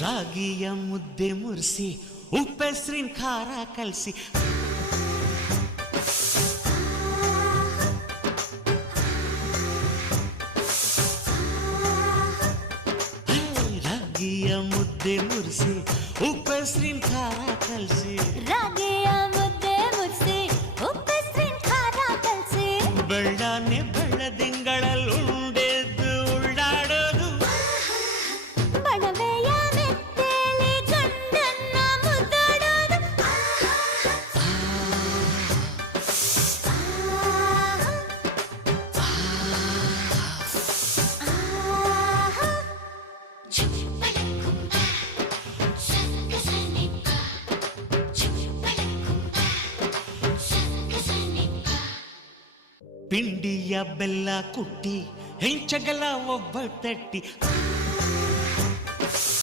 ರಾಗಿಯ ಮುದ್ದೆ ಮುರಿಸಿ ಉಪ್ಪೆಸ್ರಿನ ಖಾರ ಕಲಸಿ ರಾಗಿಯ ಮುದ್ದೆ ಮುರಿಸಿ ಉಪ್ಪೆಸ್ರಿನ ಖಾರ ಕಲಸಿ ರಾಗಿಯ ಮುದ್ದೆ ಮುರಿಸಿ ಉಪ್ಪೆಸ್ರಿನ ಖಾರ ಕಲಸಿ ಬೆಳ್ಳನೆ ಬೆಳ್ಳದಿಂಗಳಲ್ಲುಂಡೆದ್ದು ಪಿಂಡಿಯ ಬೆಲ್ಲ ಕುಟ್ಟಿ ಹೆಂಚಗಲ ಒಬ್ಬ ತಟ್ಟಿ